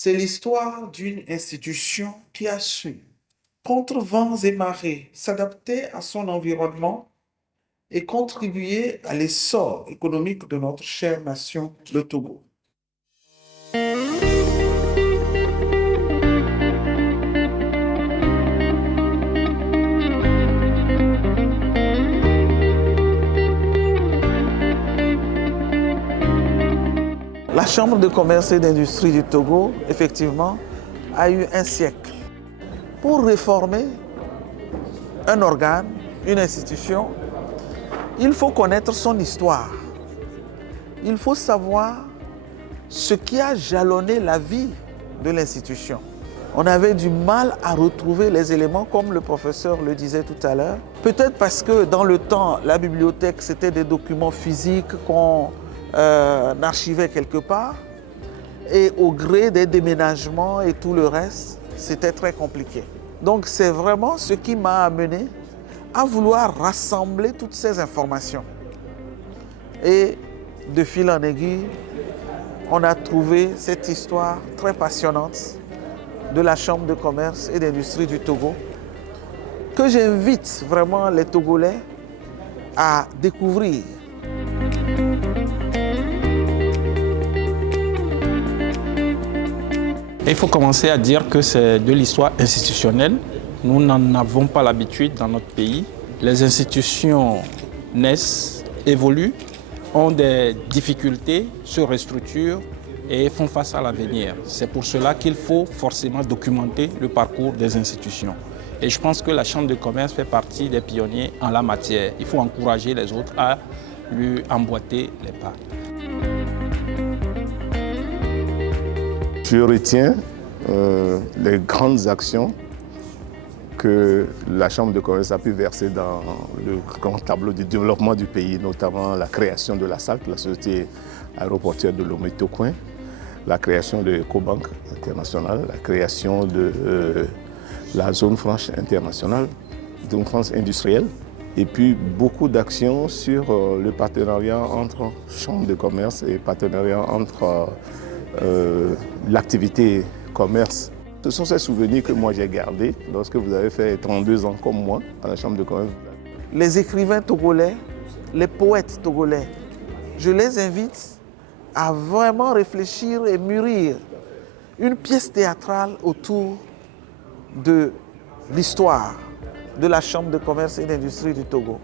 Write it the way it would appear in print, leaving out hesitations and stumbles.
C'est l'histoire d'une institution qui a su, contre vents et marées, s'adapter à son environnement et contribuer à l'essor économique de notre chère nation, le Togo. La Chambre de commerce et d'industrie du Togo, effectivement, a eu un siècle. Pour réformer un organe, une institution, il faut connaître son histoire. Il faut savoir ce qui a jalonné la vie de l'institution. On avait du mal à retrouver les éléments, comme le professeur le disait tout à l'heure. Peut-être parce que dans le temps, la bibliothèque, c'était des documents physiques qu'on archivait quelque part. Et au gré des déménagements et tout le reste, c'était très compliqué. Donc c'est vraiment ce qui m'a amené à vouloir rassembler toutes ces informations. Et de fil en aiguille, on a trouvé cette histoire très passionnante de la Chambre de commerce et d'industrie du Togo, que j'invite vraiment les Togolais à découvrir. Il faut commencer à dire que c'est de l'histoire institutionnelle. Nous n'en avons pas l'habitude dans notre pays. Les institutions naissent, évoluent, ont des difficultés, se restructurent et font face à l'avenir. C'est pour cela qu'il faut forcément documenter le parcours des institutions. Et je pense que la Chambre de commerce fait partie des pionniers en la matière. Il faut encourager les autres à lui emboîter les pas. Je retiens les grandes actions que la Chambre de commerce a pu verser dans le grand tableau du développement du pays, notamment la création de la SALT, la Société aéroportuaire de Lomé-Tokoin, la création de Ecobank internationale, la création de la zone franche internationale, zone franche industrielle, et puis beaucoup d'actions sur le partenariat entre Chambre de commerce et partenariat entre l'activité commerce. Ce sont ces souvenirs que moi j'ai gardés lorsque vous avez fait 32 ans comme moi à la Chambre de commerce. Les écrivains togolais, les poètes togolais, je les invite à vraiment réfléchir et mûrir une pièce théâtrale autour de l'histoire de la Chambre de commerce et d'industrie du Togo.